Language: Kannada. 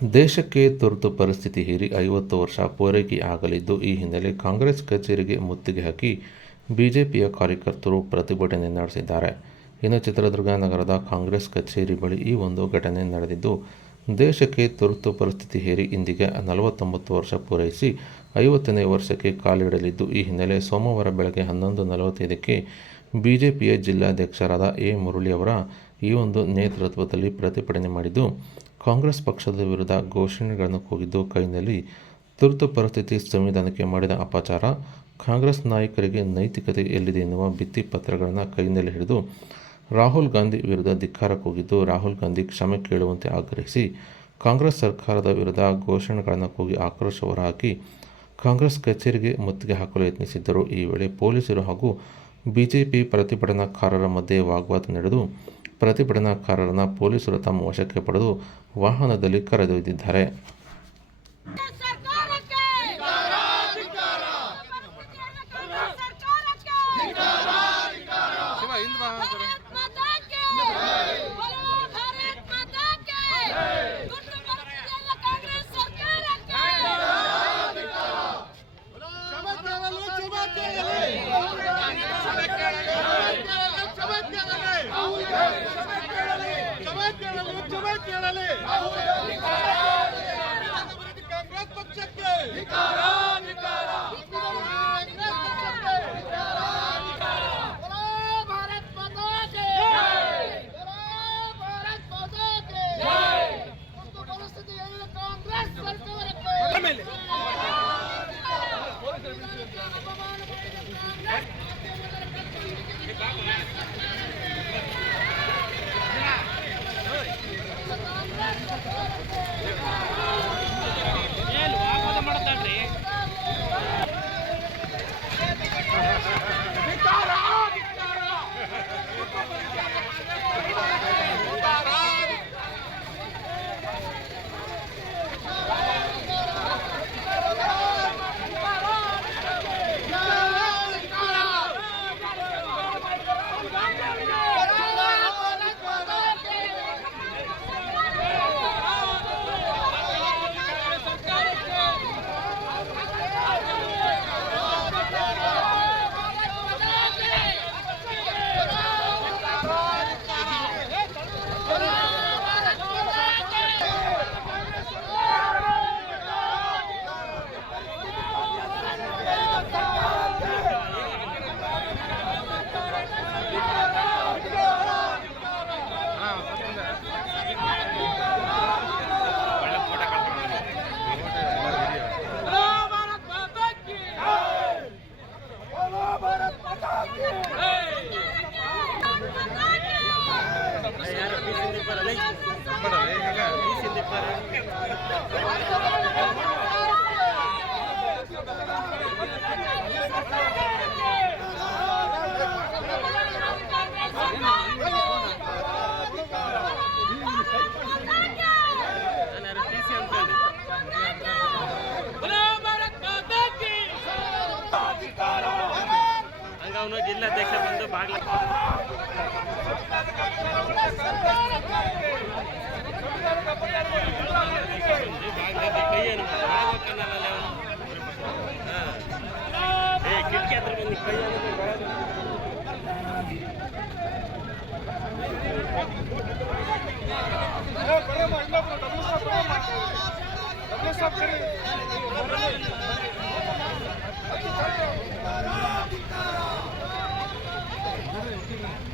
ದೇಶಕ್ಕೆ ತುರ್ತು ಪರಿಸ್ಥಿತಿ ಹೇರಿ ಐವತ್ತು ವರ್ಷ ಪೂರೈಕೆಯಾಗಲಿದ್ದು ಈ ಹಿನ್ನೆಲೆ ಕಾಂಗ್ರೆಸ್ ಕಚೇರಿಗೆ ಮುತ್ತಿಗೆ ಹಾಕಿ ಬಿಜೆಪಿಯ ಕಾರ್ಯಕರ್ತರು ಪ್ರತಿಭಟನೆ ನಡೆಸಿದ್ದಾರೆ. ಇನ್ನು ಚಿತ್ರದುರ್ಗ ನಗರದ ಕಾಂಗ್ರೆಸ್ ಕಚೇರಿ ಬಳಿ ಈ ಒಂದು ಘಟನೆ ನಡೆದಿದ್ದು, ದೇಶಕ್ಕೆ ತುರ್ತು ಪರಿಸ್ಥಿತಿ ಹೇರಿ ಇಂದಿಗೆ ನಲವತ್ತೊಂಬತ್ತು ವರ್ಷ ಪೂರೈಸಿ ಐವತ್ತನೇ ವರ್ಷಕ್ಕೆ ಕಾಲಿಡಲಿದ್ದು, ಈ ಹಿನ್ನೆಲೆ ಸೋಮವಾರ ಬೆಳಗ್ಗೆ ಹನ್ನೊಂದು ನಲವತ್ತೈದಕ್ಕೆ ಬಿಜೆಪಿಯ ಜಿಲ್ಲಾಧ್ಯಕ್ಷರಾದ ಎ ಮುರಳಿ ಅವರ ಈ ಒಂದು ನೇತೃತ್ವದಲ್ಲಿ ಪ್ರತಿಭಟನೆ ಮಾಡಿದ್ದು ಕಾಂಗ್ರೆಸ್ ಪಕ್ಷದ ವಿರುದ್ಧ ಘೋಷಣೆಗಳನ್ನು ಕೂಗಿದ್ದು ಕೈನಲ್ಲಿ ತುರ್ತು ಪರಿಸ್ಥಿತಿ ಸಂವಿಧಾನಕ್ಕೆ ಮಾಡಿದ ಅಪಚಾರ, ಕಾಂಗ್ರೆಸ್ ನಾಯಕರಿಗೆ ನೈತಿಕತೆ ಎಲ್ಲಿದೆ ಎನ್ನುವ ಭಿತ್ತಿಪತ್ರಗಳನ್ನು ಕೈನಲ್ಲಿ ಹಿಡಿದು ರಾಹುಲ್ ಗಾಂಧಿ ವಿರುದ್ಧ ಧಿಕ್ಕಾರ ಕೂಗಿದ್ದು ರಾಹುಲ್ ಗಾಂಧಿ ಕ್ಷಮೆ ಕೇಳುವಂತೆ ಆಗ್ರಹಿಸಿ ಕಾಂಗ್ರೆಸ್ ಸರ್ಕಾರದ ವಿರುದ್ಧ ಘೋಷಣೆಗಳನ್ನು ಕೂಗಿ ಆಕ್ರೋಶ ಹೊರಹಾಕಿ ಕಾಂಗ್ರೆಸ್ ಕಚೇರಿಗೆ ಮುತ್ತಿಗೆ ಹಾಕಲು ಯತ್ನಿಸಿದ್ದರು. ಈ ವೇಳೆ ಪೊಲೀಸರು ಹಾಗೂ ಬಿಜೆಪಿ ಪ್ರತಿಭಟನಾಕಾರರ ಮಧ್ಯೆ ವಾಗ್ವಾದ ನಡೆದು ಪ್ರತಿಭಟನಾಕಾರರನ್ನು ಪೊಲೀಸರು ತಮ್ಮ ವಶಕ್ಕೆ ಪಡೆದು ವಾಹನದಲ್ಲಿ ಕರೆದೊಯ್ದಿದ್ದಾರೆ. ಕಾಂಗ್ರೆಸ್ ಪಕ್ಷಕ್ಕೆ ಹಂಗ ಅವನು ಜಿಲ್ಲಾಧ್ಯಕ್ಷ ಬಂದು ಬಾಗ್ಲ ಕೈಯನ್ನು ಒಳಗೋಗ್ತಾನಲ್ಲ ಅವನು ಏ ಕಿಟಕಿ ಹತ್ರ ಬಂದು ಕೈಯನ್ನು ಡಬ್ಲ್ಯೂ Gracias.